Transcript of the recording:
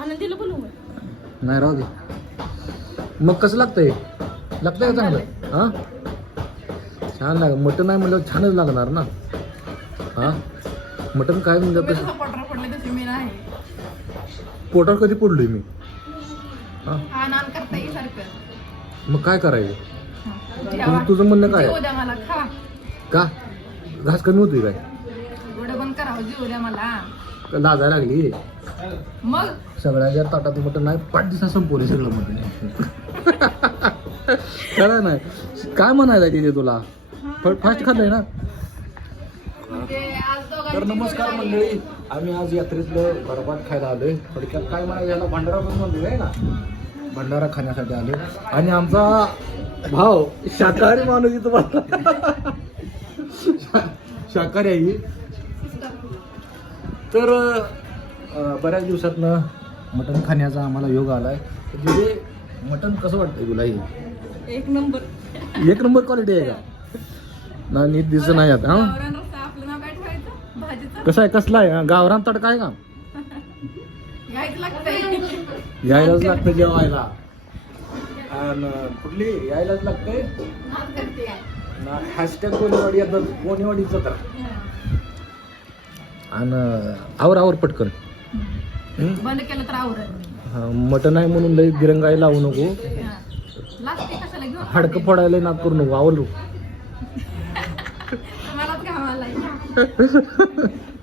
आनंदीला बोलू. नाही राहू दे. मग कसं लागतंय? लागतंय का चांगलं? हां? छान लाग मटन आहे म्हणलं छानच लागणार ना? हां? मटन काय म्हणलं कसं जसं पोटावर पडले तशी मी नाही. पोटावर कधी पडलोय मी? हां? हा नान करता येईल सारखं मग काय करायचं? हा. तुझं म्हणणं काय? मला खा. का? घास कमी होतोय काय? मला. लाजायला लागली? मग? सगळ्याच्या ताटात मटण नाही पाच दिवसात संपवले सगळं मटण. खरं नाही काय म्हणायचं आहे तिथे तुला? फास्ट खाल्लंय ना? दोघांची तर नमस्कार मंडळी आम्ही आज यात्रेतलं बरबाट खायला आलोय. थोडक्यात काय म्हणायचं याला भंडारा पण म्हणतो आहे ना भंडारा खाण्यासाठी आलोय. आणि आमचा भाव शाकाहारी माणूस इथं बसला शाकाहारी आहे ही. तर बऱ्याच दिवसातनं मटण खाण्याचा आम्हाला योग आलाय. तर तिथे मटण कसं वाटतंय तुला हे? एक नंबर. एक नंबर क्वालिटी आहे का? ना नीट दिसत नाही आता हा? कसं आहे? कसला आहे? गावरान तडका आहे का? यायलाच लागतं जेवायला. आणि कुठली? यायलाच लागतंय? आहे. हॅशटॅग कोणीवाडी येतात? कोणीवाडीचं तर. आणि आवर आवर पटकन? बंद केलं तर मटण आहे म्हणून लई गिरंगाई लावू नको. लागते कशाला घेऊन हाडकं फोडायला नाक करू नको मलाच घावायला